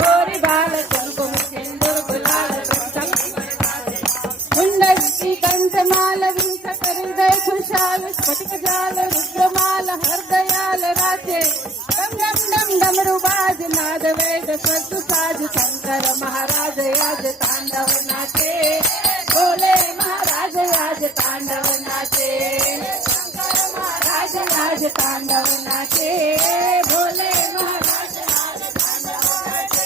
गोरी बाल कुमकुम सिंदूर गुलाल कुंडली कंठमाल विंच हृदय खुशाल स्फटिक जाल रुद्रमाल हरदयाल राचे डम डम डम डमरू बाज नाद वेद स्वस्तु साज शंकर महाराज आज तांडव नाचे बोले महाराज आज तांडव नाचे शंकर महाराज आज तांडव नाचे बोले महाराज आज तांडव नाचे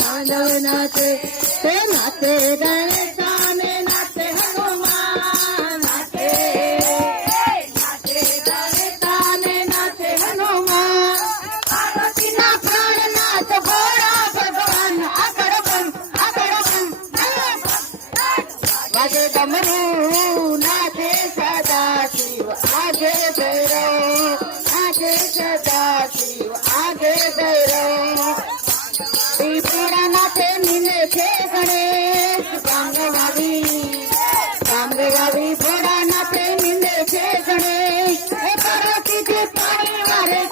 तांडव नाचे ते नाचे गणेशा में नाचे हनुमान नाचे नाचे गणेशा में नाचे हनुमान पार्वती ना प्राण नाच भोळा भगवान आकड़ बम वाजे डमरू नाचे सदा शिव आगे भैरव नाचे सदा शिव आगे भैरव त्रिपुरा नाचे नीले छे गणेश गांगवावी भोड़ा नाचे नीले छे गणेश पार्वती जी पानी मारे